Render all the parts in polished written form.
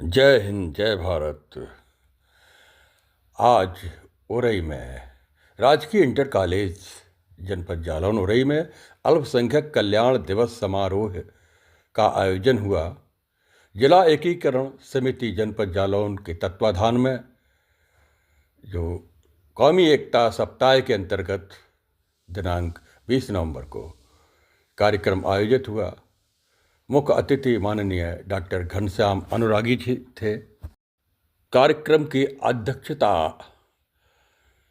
जय हिंद, जय भारत। आज उरई में राजकीय इंटर कॉलेज जनपद जालौन उरई में अल्पसंख्यक कल्याण दिवस समारोह का आयोजन हुआ। जिला एकीकरण समिति जनपद जालौन के तत्वाधान में जो कौमी एकता सप्ताह के अंतर्गत दिनांक 20 नवंबर को कार्यक्रम आयोजित हुआ। मुख्य अतिथि माननीय डॉक्टर घनश्याम अनुरागी जी थे। कार्यक्रम की अध्यक्षता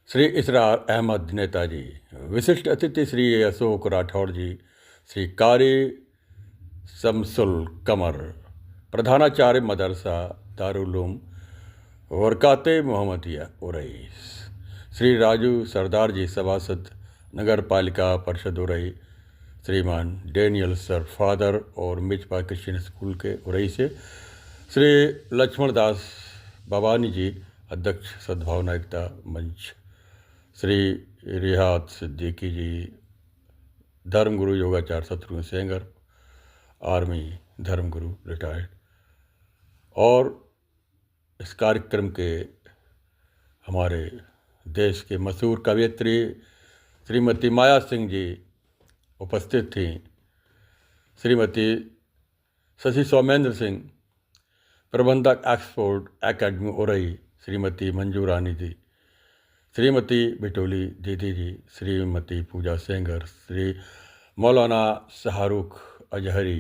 श्री इसरार अहमद नेताजी, विशिष्ट अतिथि श्री अशोक राठौड़ जी, श्री कारी शमसुल कमर, प्रधानाचार्य मदरसा दारुल-उलूम वरकाते मोहम्मदिया उरई, श्री राजू सरदार जी, सभासद नगर पालिका परिषद उरई, श्रीमान डेनियल सर फादर और मिचपा क्रिश्चियन स्कूल के उरई से, श्री लक्ष्मण दास बाबानी जी, अध्यक्ष सद्भावना एकता मंच, श्री रिहात सिद्दीकी जी, धर्मगुरु योगाचार्य शत्रुघ्न सेंगर, आर्मी धर्मगुरु रिटायर्ड, और इस कार्यक्रम के हमारे देश के मशहूर कवयित्री श्रीमती माया सिंह जी उपस्थित थीं, श्रीमती शशि सौमेंद्र सिंह, प्रबंधक एक्सपोर्ट एकेडमी उरई श्रीमती मंजू रानी जी, श्रीमती बिटोली दीदी जी, श्रीमती पूजा सेंगर, श्री मौलाना शाहरुख अजहरी,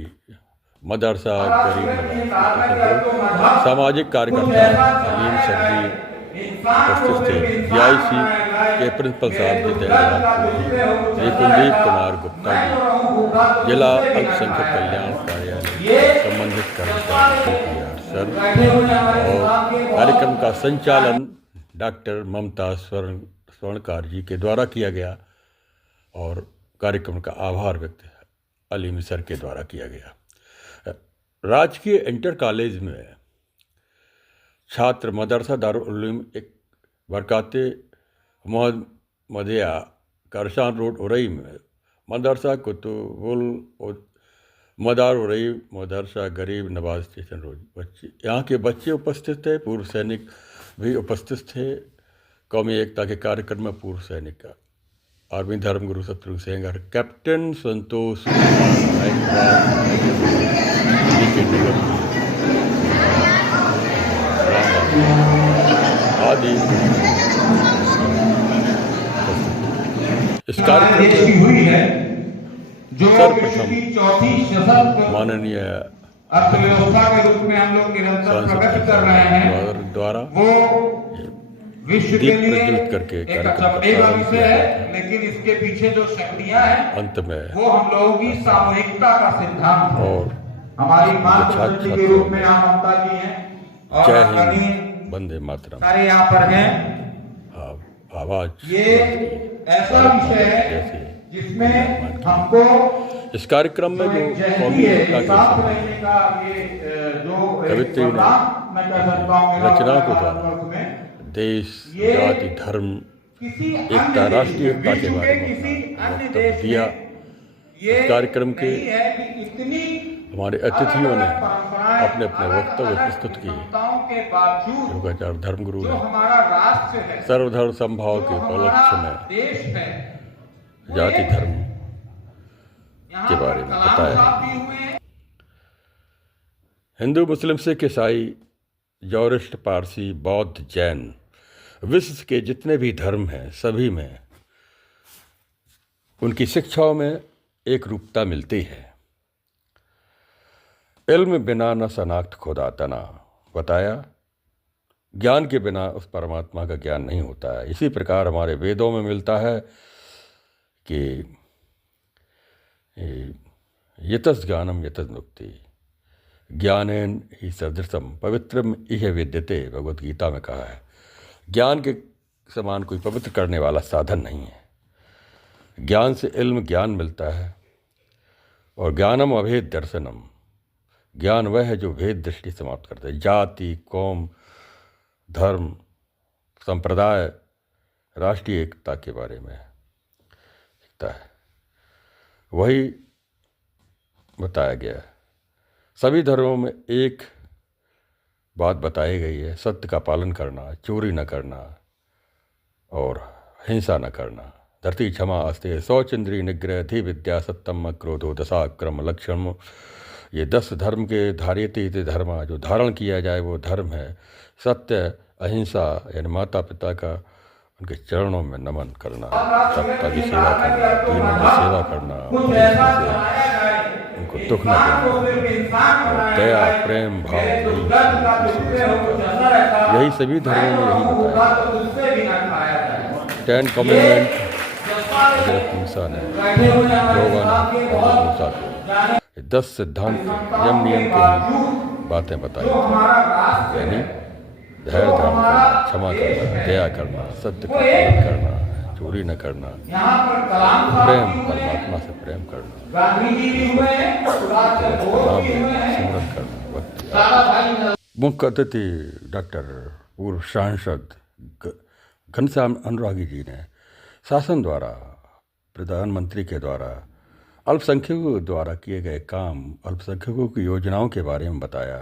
मदरसा गरीब नवाज, सामाजिक कार्यकर्ता अलीम सब्जी उपस्थित थे। DIC के प्रिंसिपल साहब जितेंद्र, श्री कुलदीप कुमार गुप्ता जी, जिला अल्पसंख्यक कल्याण कार्यालय संबंधित कर्मचारी सर, और कार्यक्रम का संचालन डॉक्टर ममता स्वर्णकार जी के द्वारा किया गया और कार्यक्रम का आभार व्यक्त अलीम सर के द्वारा किया गया। राजकीय इंटर कॉलेज में छात्र मदरसा दारुल-उलूम एक बरकाते मोहम्मदिया करसान रोड उरई में मदरसा कुतुबुल मदार उरई मदरसा गरीब नवाज स्टेशन रोड बच्चे, यहाँ के बच्चे उपस्थित थे। पूर्व सैनिक भी उपस्थित थे। कौमी एकता के कार्यक्रम में पूर्व सैनिक का आर्मी धर्मगुरु शत्रुघ्न सेंगर, कैप्टन संतोष आदि इस कार्यक्रम में सर्वप्रथम माननीय अर्थव्यवस्था के रूप में हम लोग निरंतर प्रगति कर रहे हैं, द्वारा वो विश्व के लिए प्रज्वलित करके एक असंभव का विषय है, लेकिन इसके पीछे जो शक्तियां हैं अंत में वो हम लोगों की सामूहिकता का सिद्धांत है। और हमारी मातृशक्ति के रूप में यहाँ ममता जी हैं और जय हिंद, वंदे मातरम सारे यहाँ पर हैं। आवाज ये ऐसा विषय है जिसमें हमको इस कार्यक्रम में जो कौमी एकता के कवित्री रचना को द्वारा देश, जाति, धर्म, एकता, राष्ट्रीय एकता के बारे में वक्तव्य दिया। इस कार्यक्रम के हमारे अतिथियों ने अपने अपने वक्तव्य प्रस्तुत किए। योगाचार्य धर्मगुरु ने सर्वधर्म समभाव के उपलक्ष्य में जाति धर्म के बारे में बताया। हिंदू, मुस्लिम, सिख, ईसाई, जौरिस्ट, पारसी, बौद्ध, जैन, विश्व के जितने भी धर्म हैं सभी में उनकी शिक्षाओं में एक रूपता मिलती है। इल्म बिना न शनाख्त खुदा तना, बताया ज्ञान के बिना उस परमात्मा का ज्ञान नहीं होता है। इसी प्रकार हमारे वेदों में मिलता है कि यतस ज्ञानम यतस मुक्ति, ज्ञानेन ही सदृशम पवित्रम इह विद्यते, भगवत गीता में कहा है। ज्ञान के समान कोई पवित्र करने वाला साधन नहीं है। ज्ञान से इल्म ज्ञान मिलता है और ज्ञानम अभेद दर्शनम, ज्ञान वह है जो भेद दृष्टि समाप्त करता है। जाति, कौम, धर्म, संप्रदाय, राष्ट्रीय एकता के बारे में सीखता है, वही बताया गया है। सभी धर्मों में एक बात बताई गई है, सत्य का पालन करना, चोरी न करना और हिंसा न करना। धरती क्षमा अस्ते शौच इंद्रिय निग्रह धि विद्या सत्तम क्रोधो दशाक्रम लक्षण। ये 10 धर्म के धार्यते थे धर्मा, जो धारण किया जाए वो धर्म है। सत्य, अहिंसा यानी माता पिता का उनके चरणों में नमन करना, सत्ता की सेवा करना, तीनों की सेवा करना, उनको दुख न देना और दया प्रेम भाव, यही सभी धर्मों में यही बताया। 10 कमेंडमेंट हजरत मूसा ने मूसा को 10 सिद्धांत यम नियम की बातें बताई, यानी धैर्य धारण करना, क्षमा करना, दया करना, सत्य का पालन करना, चोरी न करना, प्रेम, परमात्मा से प्रेम करना, सिमरन करना, भक्ति। मुख्य अतिथि डॉक्टर पूर्व सांसद घनश्याम अनुरागी जी ने शासन द्वारा, प्रधानमंत्री के द्वारा अल्पसंख्यकों द्वारा किए गए काम, अल्पसंख्यकों की योजनाओं के बारे में बताया,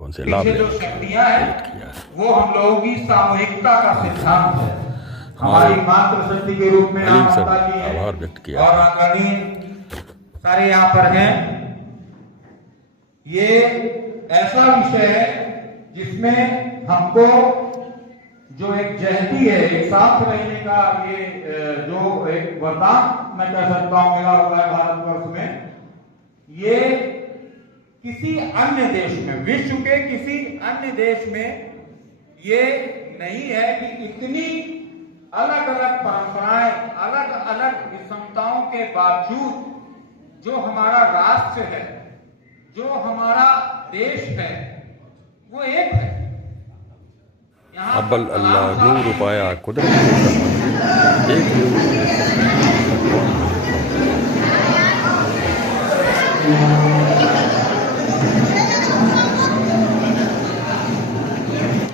उनसे लाभ लेने के लिए प्रेरित किया। वो हम लोगों की सामूहिकता का सिद्धांत है। हमारी मातृशक्ति के रूप में आभार व्यक्त किया और आदरणीय सारे यहाँ पर हैं। ये ऐसा विषय है जिसमें हमको जो एक जहती है, एक साथ रहने का ये जो एक वरदान मैं कह सकता हूँ मिला हुआ है भारतवर्ष में, ये किसी अन्य देश में, विश्व के किसी अन्य देश में ये नहीं है कि इतनी अलग अलग परंपराएं, अलग अलग विषमताओं के बावजूद जो हमारा राष्ट्र है, जो हमारा देश है, वो एक है। अब्बल अल्लाह नूर पाया कुदरत एक नूर